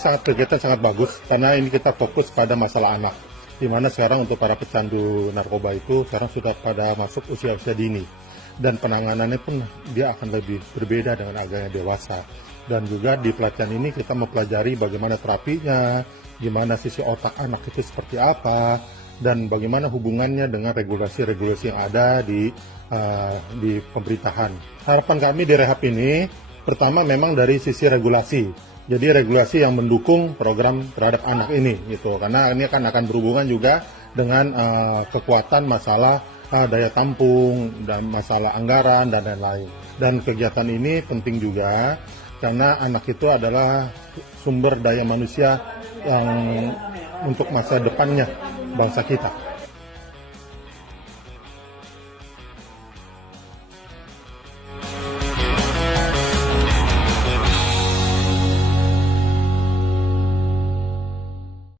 kegiatan sangat bagus karena ini kita fokus pada masalah anak. Di mana sekarang untuk para pecandu narkoba itu sekarang sudah pada masuk usia-usia dini. Dan penanganannya pun dia akan lebih berbeda dengan agaknya dewasa. Dan juga di pelatihan ini kita mempelajari bagaimana terapinya, gimana sisi otak anak itu seperti apa, dan bagaimana hubungannya dengan regulasi-regulasi yang ada di pemerintahan. Harapan kami di rehab ini, pertama memang dari sisi regulasi. Jadi regulasi yang mendukung program terhadap anak ini, gitu. Karena ini akan berhubungan juga dengan kekuatan masalah daya tampung dan masalah anggaran dan lain-lain. Dan kegiatan ini penting juga karena anak itu adalah sumber daya manusia yang untuk masa depannya bangsa kita.